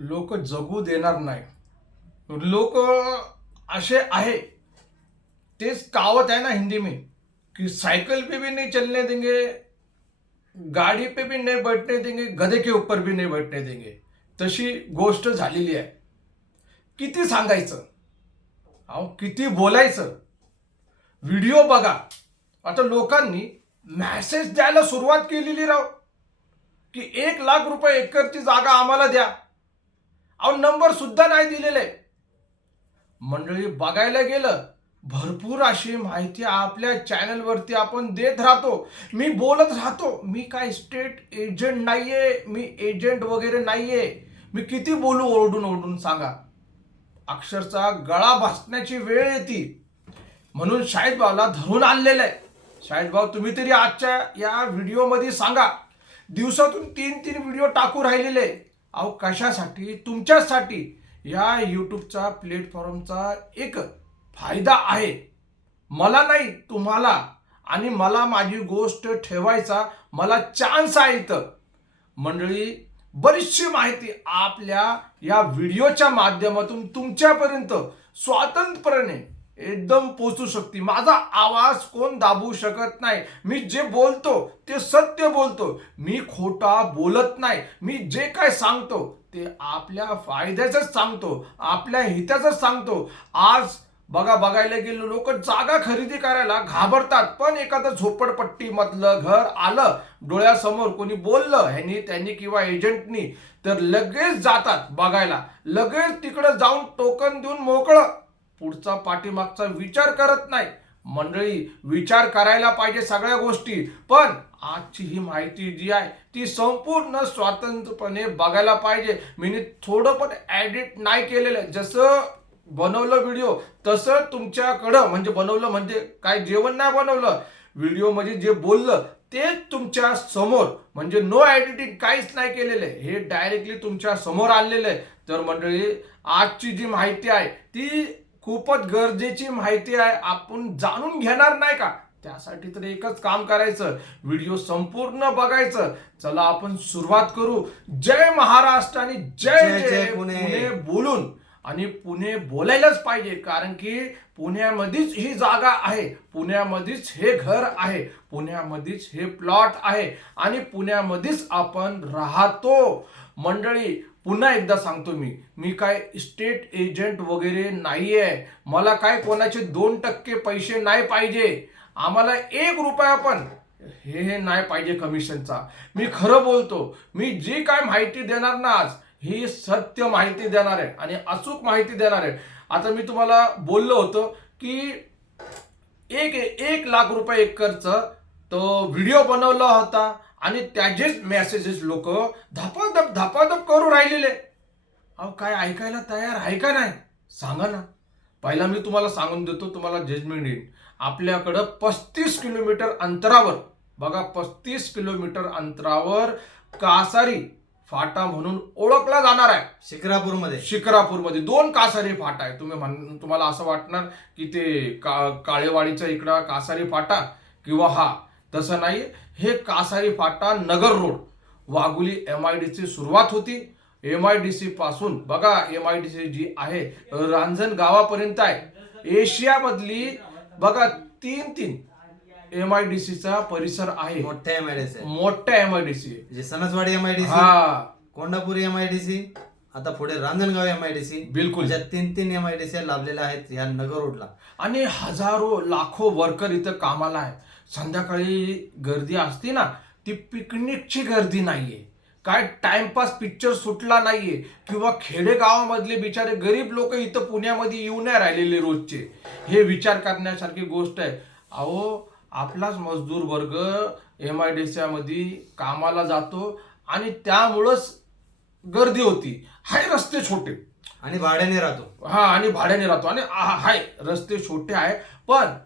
लोक जगू देणार नाही. लोक असे आहे, तेच कहावत है ना हिंदी में कि साइकिल पे भी नहीं चलने देंगे, गाड़ी पे भी नहीं बैठने देंगे, गधे के ऊपर भी नहीं बैठने देंगे. तशी गोष्ट झालेली आहे. किती सांगायचं, अहो किती बोलायचं. व्हिडिओ बघा. आता लोकांनी मेसेज द्यायला सुरुवात केलेली राव की 1,00,000 रुपये एकरची जागा आम्हाला द्या. अहो नंबर सुद्धा नाही दिलेले. मंडळी बघायला गेलं, भरपूर अशी माहिती आपल्या चॅनलवरती आपण देत राहतो. मी बोलत राहतो. मी काय स्टेट एजंट नाहीये, मी एजंट वगैरे नाहीये. मी किती बोलू ओरडून ओरडून सांगा. अक्षरशः गळा भासण्याची वेळ येते. म्हणून शाहिद भाऊला धरून आणलेलं आहे. शाहिद भाऊ तुम्ही तरी आजच्या या व्हिडिओमध्ये सांगा, दिवसातून 3 व्हिडिओ टाकू राहिलेले. अहो कशासाठी? तुमच्यासाठी. या यूट्यूबचा प्लॅटफॉर्मचा एक फायदा आहे, मला नाही तुम्हाला. आणि मला माझी गोष्ट ठेवायचा मला चान्स आहे इथं. मंडळी बरीचशी माहिती आपल्या या व्हिडिओच्या माध्यमातून तुमच्यापर्यंत स्वतंत्रपणे एकदम पोहोचू शकते. माझा आवाज कोण दाबू शकत नाही. मी जे बोलतो ते सत्य बोलतो. मी खोटा बोलत नाही. मी जे काय सांगतो ते आपल्या फायद्याचंच सांगतो, आपल्या हिताचंच सांगतो. आज बघायला गेलो, लोक जागा खरेदी करायला घाबरतात. पण एखादं झोपडपट्टीमधलं घर आलं डोळ्यासमोर, कोणी बोललं ह्यांनी त्यांनी किंवा एजंटनी, तर लगेच जातात बघायला. लगेच तिकडे जाऊन टोकन देऊन मोकळं. पुढचा पाठीमागचा विचार करत नाही. मंडळी विचार करायला पाहिजे सगळ्या गोष्टी. पण आजची ही माहिती जी आहे ती संपूर्ण स्वतंत्रपणे बघायला पाहिजे. मी थोडं पण एडिट नाही केलेलं. जसं बनवलं व्हिडिओ तसं तुमच्याकडं, म्हणजे बनवलं म्हणजे काय जेवण नाही बनवलं, व्हिडिओ जे बोललं ते तुमच्या समोर, म्हणजे नो एडिटिंग काहीच नाही केलेलं आहे. हे डायरेक्टली तुमच्या समोर आणलेलं आहे. तर मंडळी आजची जी माहिती आहे ती खूपच गरजेची माहिती आहे. आपण जाणून घेणार नाही का? त्यासाठी तर एकच काम करायचं, व्हिडिओ संपूर्ण बघायचं. चला आपण सुरुवात करू. जय महाराष्ट्र आणि जय जय पुणे बोलून. आणि पुणे बोलायलाच पाहिजे, कारण की पुण्यामध्येच ही जागा आहे, पुण्यामध्येच हे घर आहे, पुण्यामध्येच हे प्लॉट आहे आणि पुण्यामध्येच आपण राहतो. मंडळी पुन्हा एकदा सांगतो, मी काय स्टेट एजंट वगैरे नाहीये. मला काय कोणाचे 2% पैसे नाही पाहिजे. आम्हाला 1 रुपया पण हे नाही पाहिजे कमिशनचा. मी खरं बोलतो. मी जी काय माहिती देणार ना आज, ही सत्य माहिती देणार आहे आणि अचूक माहिती देणार आहे. आता मी तुम्हाला बोललो होतो की 1,00,000 रुपये एकरचं तो व्हिडिओ बनवला होता आणि त्याचेच मेसेजेस लोक धपाधप करू राहिलेले. अहो काय ऐकायला तयार आहे का नाही सांगा ना. पहिला मी तुम्हाला सांगून देतो, तुम्हाला जजमेंट येईल. आपल्याकडं 35 किलोमीटर अंतरावर, बघा 35 किलोमीटर अंतरावर कासारी फाटा म्हणून ओळखला जाणार आहे. शिक्रापूरमध्ये 2 कासारी फाटा आहे. तुम्हाला असं वाटणार की ते काळेवाडीच्या इकडं कासारी फाटा किंवा हा, तसं नाही. हे कासारी फाटा नगर रोड, वाघोली MIDC सुरुवात होती. MIDC पासून बघा, MIDC जी आहे रांजण गावापर्यंत आहे. एशियामधली बघा 3 MIDCचा परिसर आहे. मोठ्या MIDC, Sanaswadi MIDC, Kondapuri MIDC, आता पुढे रांजणगाव MIDC, बिलकुल 3 MIDC लाभलेल्या आहेत या नगर रोडला. आणि हजारो लाखो वर्कर इथं कामाला आहे. संध्याकाळी गर्दी असते ना, ती पिकनिकची गर्दी नाहीये, काय टाइमपास पिक्चर सुटला नाहीये, किंवा खेडेगावामधले बिचारे गरीब लोक इथं पुण्यामध्ये येऊ नाही राहिलेले रोजचे. हे विचार करण्यासारखी गोष्ट आहे. अहो आपलाच मजदूर वर्ग MIDC मध्ये कामाला जातो आणि त्यामुळंच गर्दी होती. हाय रस्ते छोटे आणि भाड्याने राहतो. आणि भाड्याने राहतो आणि हाय रस्ते छोटे आहे, पण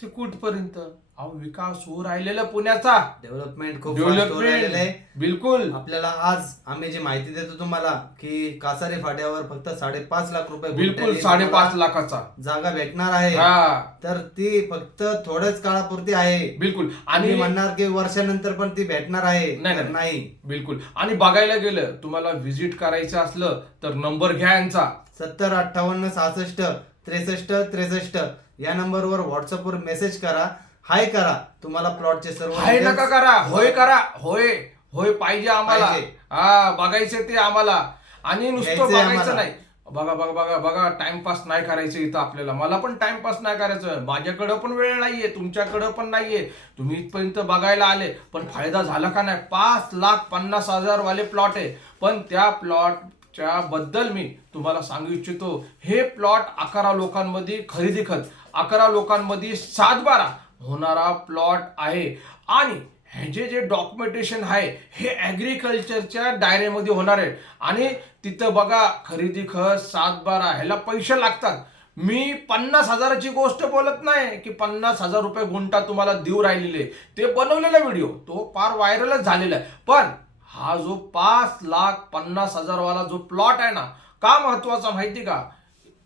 ते कुठपर्यंत अहो विकास होऊ राहिलेला पुण्याचा, डेव्हलपमेंट खूप fast होऊ राहिलेलं आहे. बिलकुल. आपल्याला आज आम्ही जी माहिती देतो तुम्हाला की कासारी फाट्यावर फक्त 5.5 लाख रुपये बिलकुल गुंठ्याने 5.5 लाखाचा जागा भेटणार आहे. हा तर ती फक्त थोड्याच काळापुरती आहे. बिलकुल. आणि आणि म्हणणार की वर्षानंतर पण ती भेटणार आहे, नाही, तर नाही. नाही. बिलकुल. आणि बघायला गेलं तुम्हाला व्हिजिट करायचं असलं तर नंबर घ्या यांचा 70 58 66 63 63 या नंबरवर व्हॉट्सअपवर मेसेज करा, हाय करा. तुम्हाला प्लॉटचे सर्व हाय details- नका करा, होय करा. होय होय पाहिजे आम्हाला. पाहिजे. हा बघायचे ते आम्हाला. आणि नुसतं घ्यायचंय बघायचं आम्हाला. नाही. बघा बघा बघा बघा टाइमपास नाही करायचं इथं आपल्याला. मला पण टाइमपास नाही करायचं. माझ्याकडं पण वेळ नाहीये, तुमच्याकडं पण नाहीये. तुम्ही इथपर्यंत बघायला आले पण फायदा झाला का नाही? 5,50,000 वाले प्लॉट आहे. पण त्या प्लॉटच्या बद्दल मी तुम्हाला सांगू इच्छितो, हे प्लॉट 11 लोकांमध्ये खरेदी खत, 11 लोकांमध्ये 7-12 होणारा प्लॉट आहे. आणि ह्याचे जे डॉक्युमेंटेशन आहे हे ऍग्रिकल्चरच्या दायऱ्यामध्ये होणार आहे. आणि तिथं बघा खरेदी खत 7-12 ह्याला पैसे लागतात. मी 50,000ची गोष्ट बोलत नाही की 50,000 रुपये गुंठा तुम्हाला देऊ राहिलेले. ते बनवलेला व्हिडिओ तो फार व्हायरलच झालेला आहे. पण हा जो 5,50,000 वाला जो प्लॉट आहे ना, का महत्वाचा माहिती का?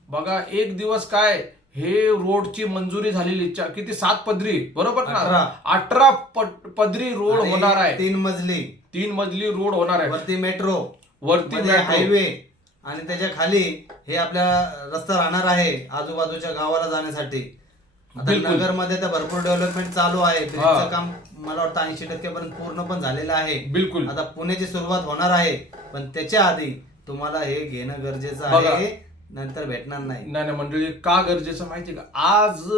बघा एक दिवस काय हे रोडची मंजुरी झालेली किती 7 पदरी बरोबर ना? 18 पदरी रोड आणि होणार आहे. 3 मजली रोड होणार आहे. वरती मेट्रो, वरती हायवे आणि त्याच्या खाली हे आपल्या रस्ता राहणार आहे आजूबाजूच्या गावाला जाण्यासाठी. आता बिलकुल. नगरमध्ये तर भरपूर डेव्हलपमेंट चालू आहे. हा. ब्रिजचं काम मला वाटतं 80% पर्यंत पूर्ण पण झालेलं आहे. बिलकुल. आता पुण्याची सुरुवात होणार आहे, पण त्याच्या आधी तुम्हाला हे घेणं गरजेचं बघा. आहे, नंतर भेटणार नाही. नाही नाही मंडळी, का गरजेचं माहिती का? आज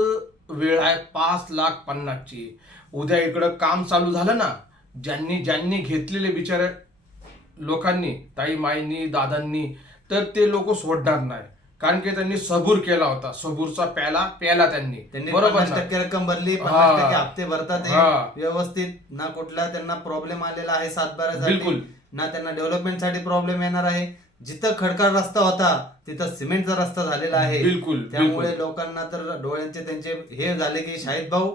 वेळ आहे 5,50,000ची. उद्या इकडं काम चालू झालं ना, ज्यांनी घेतलेले बिचारे लोकांनी, ताई माईंनी दादांनी, तर ते लोक सोडणार नाही. कारण की त्यांनी सबूर केला होता. सबूरचा प्याला त्यांनी बरोबर 50% रक्कम भरली, हा. 50% हप्ते भरतात हे हा. व्यवस्थित. ना कुठला त्यांना प्रॉब्लेम आलेला आहे 7-12 बिलकुल. ना त्यांना डेव्हलपमेंट साठी प्रॉब्लेम येणार आहे. जिथं खडकाळ रस्ता होता तिथं सिमेंटचा रस्ता झालेला आहे. बिलकुल. त्यामुळे लोकांना तर डोळ्यांचे त्यांचे हे झाले की शाहिद भाऊ,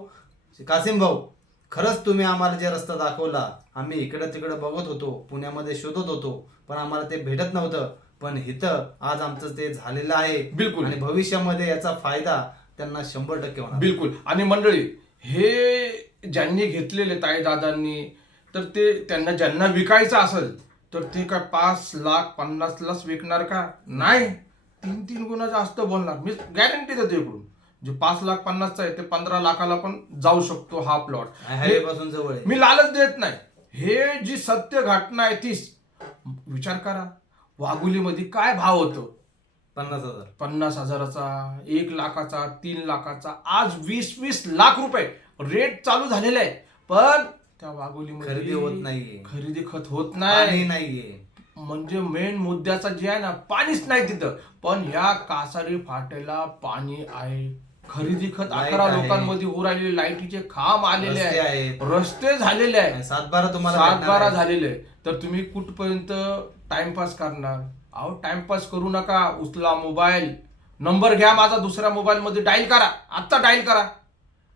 कासिम भाऊ, खरंच तुम्ही आम्हाला जे रस्ता दाखवला, आम्ही इकडं तिकडं बघत होतो, पुण्यामध्ये शोधत होतो, पण आम्हाला ते भेटत नव्हतं. पण इथं आज आमचं ते झालेलं आहे. बिलकुल. आणि भविष्यामध्ये याचा फायदा त्यांना 100% होणार. बिलकुल. आणि मंडळी, हे ज्यांनी घेतलेले ताई दादांनी, तर ते त्यांना ज्यांना विकायचं असेल तर ते काय 5,50,000लाच विकणार का? नाही, 3 गुणा जास्त बोलणार. मी गॅरंटी देतो इकडून. जे 5,50,000चा आहे ते 15 लाखाला पण जाऊ शकतो हा प्लॉट. हायवे पासून जवळ आहे. मी लालच देत नाही. हे जी सत्य घटना आहे तीच. विचार करा, वाघुलीमध्ये काय भाव होतो? 50,000. 50,000चा, 1 लाखाचा, 3 लाखाचा, आज 20-20 लाख रुपये रेट चालू झालेले आहे. पण त्या वाघोलीमध्ये खरेदी होत नाहीये, खरेदी खत होत पाणी नाही. नाहीये. म्हणजे मेन मुद्द्याचा जे आहे ना, पाणीच नाही तिथं. पण या कासारी फाट्याला पाणी आहे. खरेदी खत Light 11 आहे. लोकांमध्ये होऊ राहिलेले, लाईटीचे खांब आलेले रस्ते आहेत, आहेत. रस्ते झालेले आहेत, 7-12 तुम्हाला 7-12 भेटणार आहे. झालेले. तर तुम्ही कुठपर्यंत टाइमपास करणार? अहो टाइमपास करू नका. उचला मोबाईल, नंबर घ्या माझा, दुसऱ्या मोबाईल मध्ये डायल करा. आता डायल करा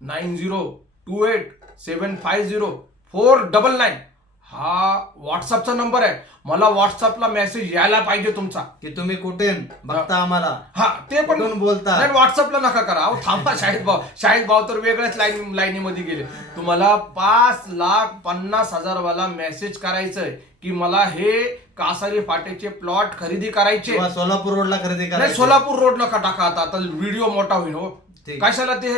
9028750499. हा व्हॉट्सअपचा नंबर आहे. मला व्हॉट्सअपला मेसेज यायला पाहिजे तुमचा की तुम्ही कुठे बघता आम्हाला, हा ते पण कुठून बोलता. नाही, व्हॉट्सअपला नका करा. अहो थांबा, शाहिद भाऊ तर वेगळ्याच लाईनीमध्ये गेले. तुम्हाला 5,50,000 वाला मेसेज करायचंय की मला हे कासारी फाट्याचे प्लॉट खरेदी करायचे. किंवा सोलापूर रोडला खरेदी नाही, करायची. सोलापूर रोड नका टाका. आता व्हिडिओ मोठा होईल हो. ठीक. कशाला ते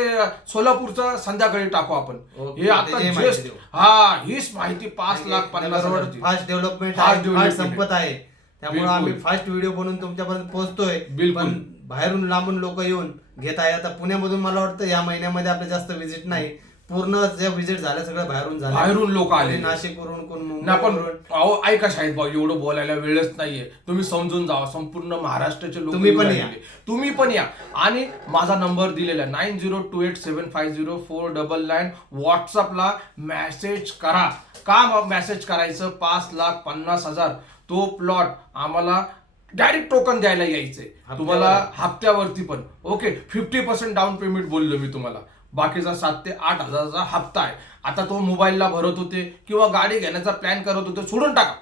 सोलापूरचं संध्याकाळी टाकू आपण. ओके, हे आता त्याची माहिती just- देऊ. हा हीच माहिती 5,50,000ची. फास्ट डेव्हलपमेंट Fast आहे, development fast संपत आहे. त्यामुळे बिलकुल. आम्ही फास्ट व्हिडिओ बनवून तुमच्यापर्यंत पोहोचतोय. बिलकुल. पण बाहेरून लांबून लोक येऊन घेत आहे. आता पुण्यामधून मला वाटतं या महिन्यामध्ये आपले जास्त व्हिजिट नाही. पूर्ण जे व्हिजिट झाले सगळं बाहेरून झालं. बाहेरून लोक आले. नाशिकवरून, कोण ना पण मुंबईवरून. अहो ऐका शाहिद भाऊ, एवढं बोलायला वेळच नाहीये. तुम्ही समजून जावा. संपूर्ण महाराष्ट्राचे लोक तुम्ही पण येऊन या. राहिले. तुम्ही पण या. आणि माझा नंबर दिलेला आहे 9028750499. व्हॉट्सअपला मेसेज करा. का मेसेज करायचं? 5,50,000 तो प्लॉट आम्हाला डायरेक्ट टोकन द्यायला यायचंय. तुम्हाला हप्त्यावरती पण. ओके, 50% डाऊन पेमेंट बोललो मी तुम्हाला. बाकीचा 7 ते 8 हजाराचा हप्ता आहे. आता तो मोबाईलला भरत होते किंवा गाडी घेण्याचा प्लॅन करत होते, सोडून टाका.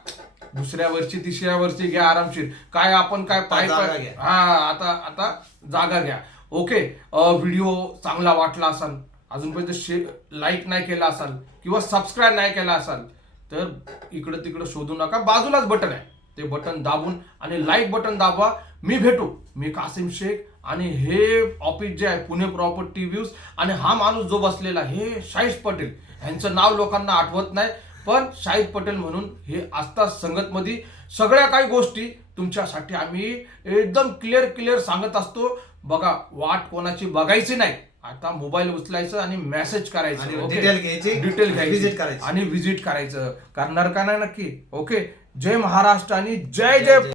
दुसऱ्या वर्षी तिसऱ्या वर्षी घ्या आरामशीर. काय आपण काय पाय जागा पाय घ्या. हा आता जागा घ्या. ओके, व्हिडिओ चांगला वाटला असाल, अजूनपर्यंत लाईक नाही केला असाल किंवा सबस्क्राईब नाही केला असाल तर इकडं तिकडं शोधू नका, बाजूलाच बटन आहे, ते बटन दाबून आणि लाईक बटन दाबवा. मी कासिम शेख आणि हे ऑफिस जे आहे पुणे प्रॉपर्टी व्ह्यूज, आणि हा माणूस जो बसलेला हे शाहीद पटेल, यांचं नाव लोकांना आठवत नाही, पण शाहीद पटेल म्हणून हे असतात संगतमध्ये. सगळ्या काही गोष्टी तुमच्यासाठी आम्ही एकदम क्लिअर सांगत असतो. बघा, वाट कोणाची बघायची नाही, आता मोबाईल उचलायचं आणि मेसेज करायचं, आणि ओके? डिटेल घ्यायची, डिटेल घ्यायची visit करायची. आणि व्हिजिट करायचं. करणार का नाही नक्की? ओके. जय महाराष्ट्र आणि जय जय